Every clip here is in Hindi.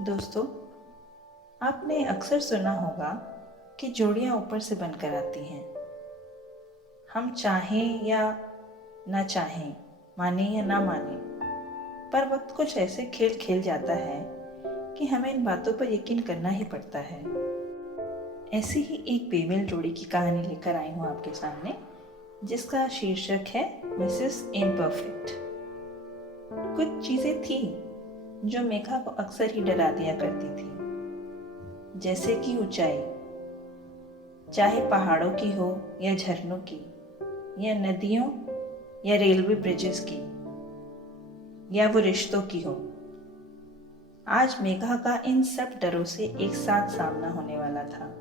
दोस्तों, आपने अक्सर सुना होगा कि जोड़ियां ऊपर से बनकर आती हैं। हम चाहें या ना चाहें, माने या ना माने, पर वक्त कुछ ऐसे खेल खेल जाता है कि हमें इन बातों पर यकीन करना ही पड़ता है। ऐसी ही एक बेमेल जोड़ी की कहानी लेकर आई हूँ आपके सामने, जिसका शीर्षक है मिसेस इम्परफेक्ट। कुछ चीजें थी जो मेघा को अक्सर ही डरा दिया करती थी, जैसे कि ऊंचाई, चाहे पहाड़ों की हो या झरनों की, या नदियों या रेलवे ब्रिजेस की, या वो रिश्तों की हो। आज मेघा का इन सब डरों से एक साथ सामना होने वाला था।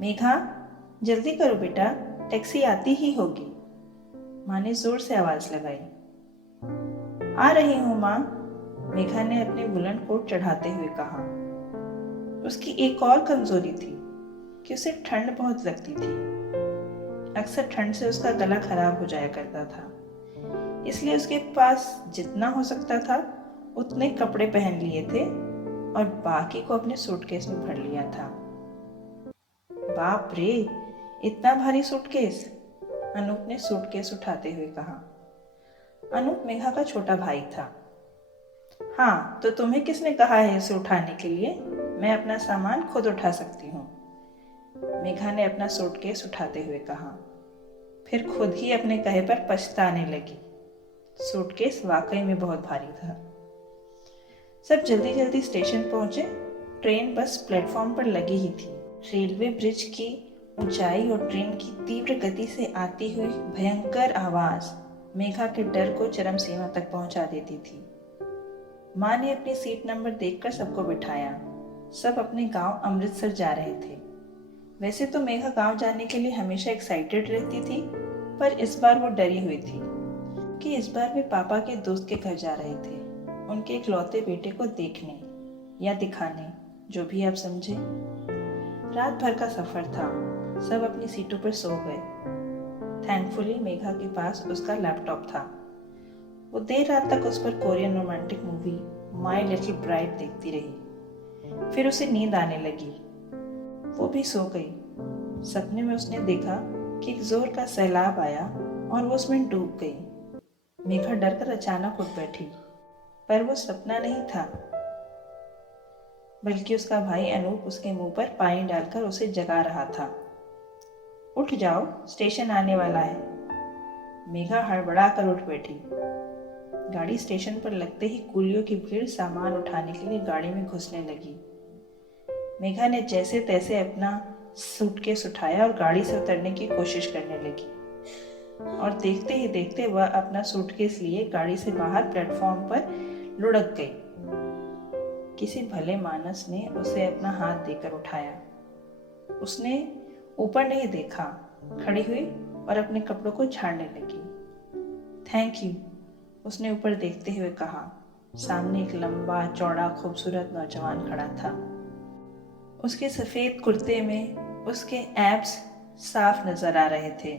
मेघा, जल्दी करो बेटा, टैक्सी आती ही होगी, माँ ने जोर से आवाज लगाई। आ रही हूँ माँ, मेघा ने अपने बुलंद कोट चढ़ाते हुए कहा। उसकी एक और कमजोरी थी कि उसे ठंड बहुत लगती थी। अक्सर ठंड से उसका गला खराब हो जाया करता था, इसलिए उसके पास जितना हो सकता था उतने कपड़े पहन लिए थे और बाकी को अपने सूटकेस में भर लिया था। बाप रे, इतना भारी सूटकेस, अनूप ने सूटकेस उठाते हुए कहा। अनूप मेघा का छोटा भाई था। हाँ, तो तुम्हें किसने कहा है इसे उठाने के लिए? मैं अपना सामान खुद उठा सकती हूँ, मेघा ने अपना सूटकेस उठाते हुए कहा। फिर खुद ही अपने कहे पर पछताने लगी। सूटकेस वाकई में बहुत भारी था। सब जल्दी जल्दी स्टेशन पहुंचे। ट्रेन बस प्लेटफॉर्म पर लगी ही थी। रेलवे ब्रिज की ऊंचाई और ट्रेन की तीव्र गति से आती हुई भयंकर आवाज मेघा के डर को चरम सीमा तक पहुंचा देती थी। माँ ने अपनी सीट नंबर देखकर सबको बिठाया। सब अपने गांव अमृतसर जा रहे थे। वैसे तो मेघा गांव जाने के लिए हमेशा एक्साइटेड रहती थी, पर इस बार वो डरी हुई थी कि इस बार वे पापा के दोस्त के घर जा रहे थे, उनके इकलौते बेटे को देखने या दिखाने, जो भी आप समझे। रात भर का सफर था। सब अपनी सीटों पर सो गए। थैंकफुली मेघा के पास उसका लैपटॉप था। वो देर रात तक उस पर Korean romantic movie my little bride देखती रही। फिर उसे नींद आने लगी। वो भी सो गई। सपने में उसने देखा कि एक जोर का सैलाब आया और वो उसमें डूब गई। मेघा डर कर अचानक उठ बैठी, पर वो सपना नहीं था, बल्कि उसका भाई अनूप उसके मुंह पर पानी डालकर उसे जगा रहा था। उठ जाओ, स्टेशन आने वाला है। मेघा हड़बड़ा कर उठ बैठी। गाड़ी स्टेशन पर लगते ही कूलियों की भीड़ सामान उठाने के लिए गाड़ी में घुसने लगी। मेघा ने जैसे तैसे अपना सूटकेस उठाया और गाड़ी से उतरने की कोशिश करने लगी, और देखते ही देखते वह अपना सूटकेस लिए गाड़ी से बाहर प्लेटफॉर्म पर लुढ़क गई। किसी भले मानस ने उसे अपना हाथ देकर उठाया। उसने ऊपर नहीं देखा, खड़ी हुई और अपने कपड़ों को झाड़ने लगी। थैंक यू, उसने ऊपर देखते हुए कहा। सामने एक लंबा चौड़ा खूबसूरत नौजवान खड़ा था। उसके सफेद कुर्ते में उसके एब्स साफ नजर आ रहे थे।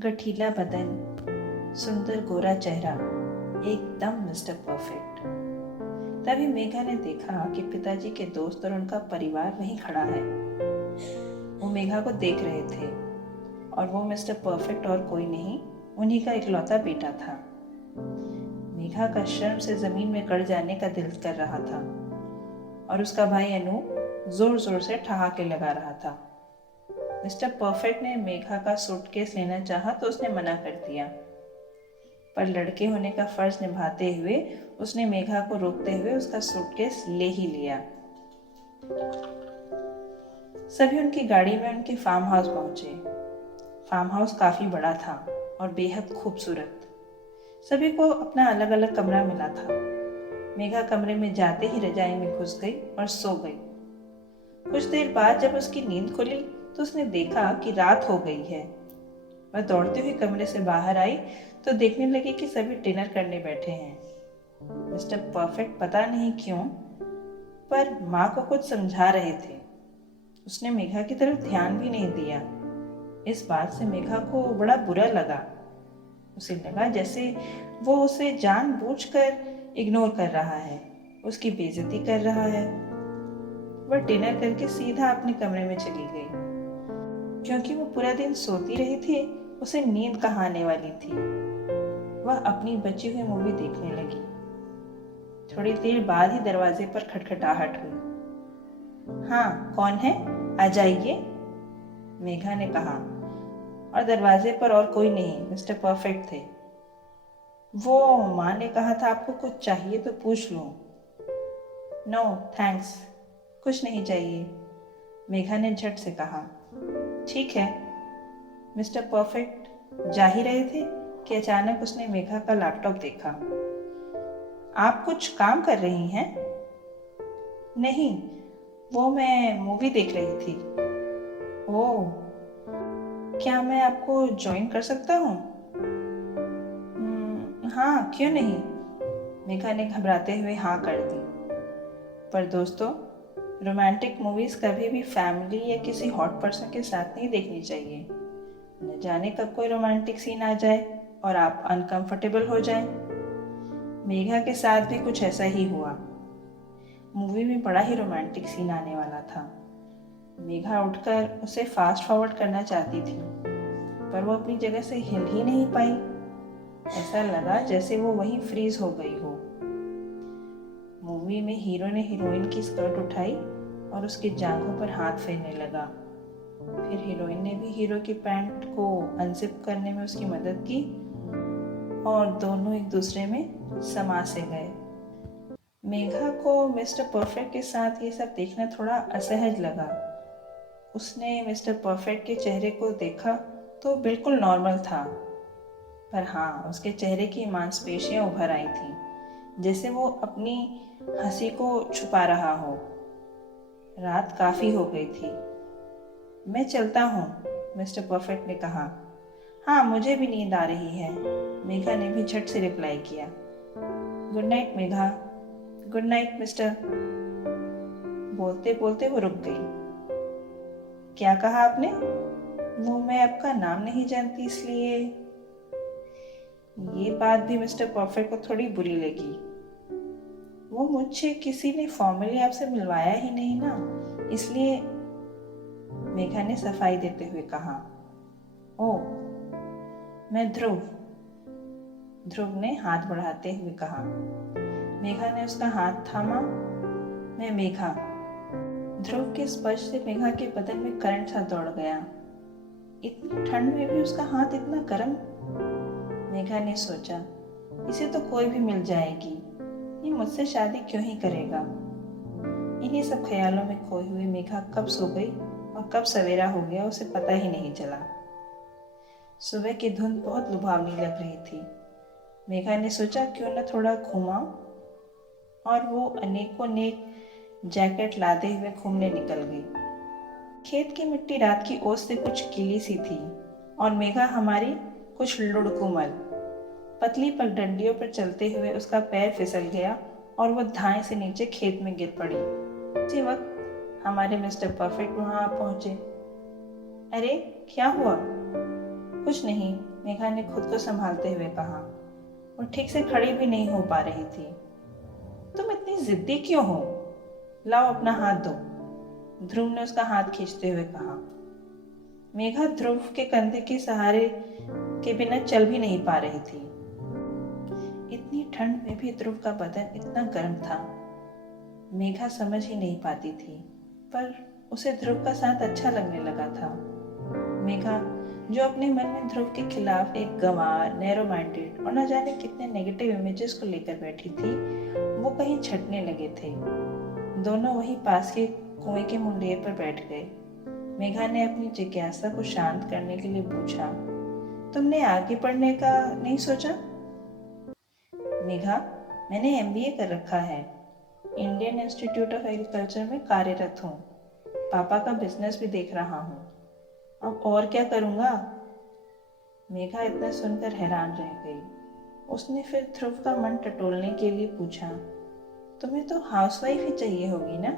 गठीला बदन, सुंदर गोरा चेहरा, एकदम मिस्टर परफेक्ट। तभी मेघा ने देखा कि पिताजी के दोस्त और उनका परिवार वहीं खड़ा है। वो मेघा को देख रहे थे, और वो मिस्टर परफेक्ट और कोई नहीं, उन्हीं का इकलौता बेटा था। मेघा का शर्म से जमीन में गड़ जाने का दिल कर रहा था, और उसका भाई अनूप जोर जोर से ठहाके लगा रहा था। मिस्टर परफेक्ट ने मेघा का सूटकेस लेना चाहा तो उसने मना कर दिया, पर लड़के होने का फर्ज निभाते हुए उसने मेघा को रोकते हुए उसका सूटकेस ले ही लिया। सभी उनकी गाड़ी में उनके फार्म हाउस पहुंचे। फार्म हाउस काफी बड़ा था और बेहद खूबसूरत। सभी को अपना अलग अलग कमरा मिला था। मेघा कमरे में जाते ही रजाई में घुस गई और सो गई। कुछ देर बाद जब उसकी नींद खुली तो उसने देखा कि रात हो गई है। वह दौड़ते हुए कमरे से बाहर आई तो देखने लगी कि सभी डिनर करने बैठे हैं। मिस्टर परफेक्ट पता नहीं क्यों, पर माँ को कुछ समझा रहे थे। उसने मेघा की तरफ ध्यान भी नहीं दिया। इस बात से मेघा को बड़ा बुरा लगा। उसे लगा जैसे वो उसे जानबूझकर इग्नोर कर रहा है। उसकी बेइज्जती कर रहा है। वह डिनर करके सीधा अपने कमरे में चली गई। क्योंकि वो पूरा दिन सोती रही थी, उसे नींद कहाँ आने वाली थी। वह अपनी बची हुई मूवी देखने लगी। थोड़ी देर बाद ही दरवाजे पर खटखटाहट हुई। हाँ, कौन है? आ जाइए, मेघा ने कहा। और दरवाजे पर और कोई नहीं, मिस्टर परफेक्ट थे। वो माँ ने कहा था आपको कुछ चाहिए तो पूछ लो। नो थैंक्स, कुछ नहीं चाहिए, मेघा ने झट से कहा। ठीक है। मिस्टर परफेक्ट जा ही रहे थे कि अचानक उसने मेघा का लैपटॉप देखा। आप कुछ काम कर रही हैं? नहीं, वो मैं मूवी देख रही थी। ओह, क्या मैं आपको ज्वाइन कर सकता हूँ? हाँ, क्यों नहीं, मेघा ने घबराते हुए हाँ कर दी। पर दोस्तों, रोमांटिक मूवीज कभी भी फैमिली या किसी हॉट पर्सन के साथ नहीं देखनी चाहिए। न जाने कब कोई रोमांटिक सीन आ जाए और आप अनकंफर्टेबल हो जाएं। मेघा के साथ भी कुछ ऐसा ही हुआ। मूवी में बड़ा ही रोमांटिक सीन आने वाला था। मेघा उठकर उसे फास्ट फॉरवर्ड करना चाहती थी, पर वो अपनी जगह से हिल ही नहीं पाई। ऐसा लगा जैसे वो वहीं फ्रीज हो गई हो। मूवी में हीरो ने हीरोइन की स्कर्ट उठाई और उसकी जांघों पर हाथ फेरने लगा। फिर हीरोइन ने भी हीरो की पैंट को अनजिप करने में उसकी मदद की और दोनों एक दूसरे में समा से गए। मेघा को मिस्टर परफेक्ट के साथ ये सब देखना थोड़ा असहज लगा। उसने मिस्टर परफेक्ट के चेहरे को देखा तो बिल्कुल नॉर्मल था, पर हाँ, उसके चेहरे की मांसपेशियां उभर आई थीं, जैसे वो अपनी हंसी को छुपा रहा हो। रात काफ़ी हो गई थी। मैं चलता हूँ, मिस्टर परफेक्ट ने कहा। हाँ, मुझे भी नींद आ रही है, मेघा ने भी झट से रिप्लाई किया। Good night Megha. Good night mister. बोलते बोलते वो रुक गई। क्या कहा आपने? वो मैं आपका नाम नहीं जानती इसलिए। ये बात भी मिस्टर परफेक्ट को थोड़ी बुरी लगी। वो मुझे किसी ने फॉर्मली आपसे मिलवाया ही नहीं ना, इसलिए, मेघा ने सफाई देते हुए कहा। ओह, मैं ध्रुव, ध्रुव ने हाथ बढ़ाते हुए कहा। मेघा ने उसका हाथ थामा। मैं मेघा। ध्रुव के स्पर्श से मेघा के बदन में करंट सा दौड़ गया। इतनी ठंड में भी उसका हाथ इतना गर्म। मेघा ने सोचा, इसे तो कोई भी मिल जाएगी, ये मुझसे शादी क्यों ही करेगा। इन्हीं सब ख्यालों में खोई हुई मेघा कब सो गई और कब सवेरा हो गया उसे पता ही नहीं चला। सुबह की धुंध बहुत लुभावनी लग रही थी। मेघा ने सोचा क्यों न थोड़ा घूमाऊं, और वो अनेकों नेक जैकेट लादे हुए घूमने निकल गई। खेत की मिट्टी रात की ओस से कुछ गीली सी थी और मेघा हमारी कुछ लुढ़कुमल। पतली पगडंडियों पर चलते हुए उसका पैर फिसल गया और वो धाएं से नीचे खेत में गिर पड़ी। उसी वक्त हमारे मिस्टर परफेक्ट वहां पहुंचे। अरे, क्या हुआ? कुछ नहीं, मेघा ने खुद को संभालते हुए कहा। वो ठीक से खड़ी भी नहीं हो पा रही थी। तुम इतनी जिद्दी क्यों हो? लाओ अपना हाथ दो, ध्रुव ने उसका हाथ खींचते हुए कहा। मेघा ध्रुव के कंधे के सहारे के बिना चल भी नहीं पा रही थी। इतनी ठंड में भी ध्रुव का बदन इतना गर्म था। मेघा समझ ही नहीं पाती थी, पर उसे ध्रुव का साथ अच्छा लगने लगा था। मेघा, जो अपने मन में ध्रुव के खिलाफ एक गंवार, नैरो माइंडेड और न जाने कितने नेगेटिव इमेजेस को लेकर बैठी थी, वो कहीं छटने लगे थे। दोनों वहीं पास के कुएं के मुंडेर पर बैठ गए। मेघा ने अपनी जिज्ञासा को शांत करने के लिए पूछा, तुमने आगे पढ़ने का नहीं सोचा? मेघा, मैंने एमबीए कर रखा है, इंडियन इंस्टीट्यूट ऑफ एग्रीकल्चर में कार्यरत हूँ। पापा का बिजनेस भी देख रहा हूँ। अब और क्या करूँगा? मेघा इतना सुनकर हैरान रह गई। उसने फिर ध्रुव का मन टटोलने के लिए पूछा, तुम्हें तो हाउसवाइफ ही चाहिए होगी ना?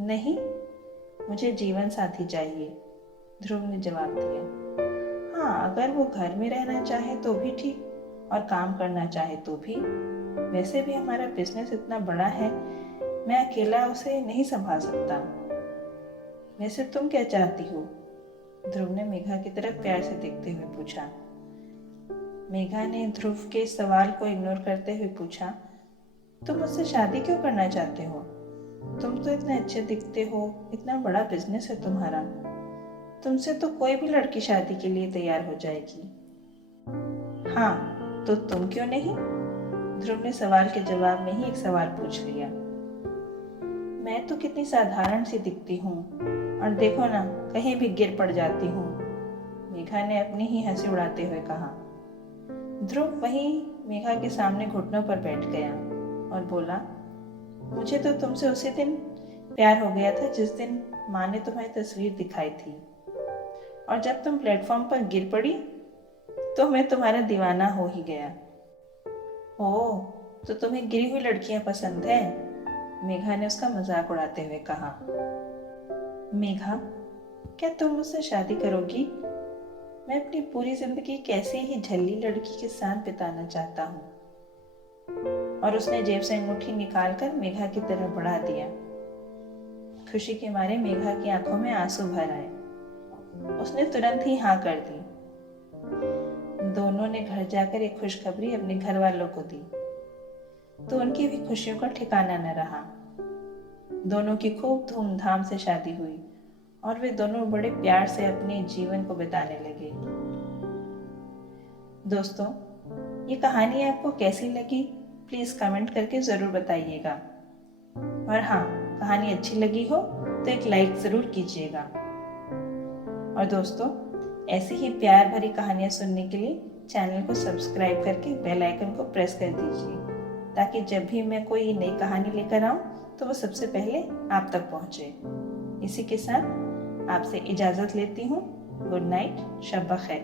नहीं, मुझे जीवन साथी चाहिए, ध्रुव ने जवाब दिया। हाँ, अगर वो घर में रहना चाहे तो भी ठीक और काम करना चाहे तो भी, वैसे भी हमारा बिजनेस इतना बड़ा है, मैं अकेला उसे नहीं संभाल सकता। वैसे तुम क्या चाहती हो? ध्रुव ने मेघा की तरफ प्यार से देखते हुए पूछा। मेघा ने ध्रुव के सवाल को इग्नोर करते हुए पूछा, तुम मुझसे शादी क्यों करना चाहते हो? तुम तो इतने अच्छे दिखते हो, इतना बड़ा बिजनेस है तुम्हारा, तुमसे तो कोई भी लड़की शादी के लिए तैयार हो जाएगी। हाँ, तो तुम क्यों नहीं? ध्रुव ने सवाल के जवाब में ही एक सवाल पूछ लिया। मैं तो कितनी साधारण सी दिखती हूँ, और देखो ना, कहीं भी गिर पड़ जाती हूँ, मेघा ने अपनी ही हंसी उड़ाते हुए कहा। ध्रुव वहीं मेघा के सामने घुटनों पर बैठ गया और बोला, मुझे तो तुमसे उसी दिन प्यार हो गया था जिस दिन माँ ने तुम्हें तस्वीर दिखाई थी, और जब तुम प्लेटफॉर्म पर गिर पड़ी तो मैं तुम्हारा दीवाना हो ही गया। ओह, तो तुम्हें गिरी हुई लड़कियां पसंद है? मेघा ने उसका मजाक उड़ाते हुए कहा। मेघा, क्या तुम मुझसे शादी करोगी? मैं अपनी पूरी जिंदगी कैसे ही झल्ली लड़की के साथ बिताना चाहता हूँ। और उसने जेब से अंगूठी निकालकर मेघा की तरफ बढ़ा दिया। खुशी के मारे मेघा की आंखों में आंसू भर आए। उसने तुरंत ही हाँ कर दी। दोनों ने घर जाकर एक खुशखबरी अपने घर वालों को दी, तो उनकी भी खुशियों का ठिकाना न रहा। दोनों की खूब धूमधाम से शादी हुई और वे दोनों बड़े प्यार से अपने जीवन को बिताने लगे। दोस्तों, ये कहानी आपको कैसी लगी प्लीज कमेंट करके जरूर बताइएगा। और हाँ, कहानी अच्छी लगी हो तो एक लाइक जरूर कीजिएगा। और दोस्तों, ऐसी ही प्यार भरी कहानियां सुनने के लिए चैनल को सब्सक्राइब करके बेल आइकन को प्रेस कर दीजिए, ताकि जब भी मैं कोई नई कहानी लेकर आऊं तो वो सबसे पहले आप तक पहुंचे। इसी के साथ आपसे इजाज़त लेती हूँ। गुड नाइट, शब बखैर।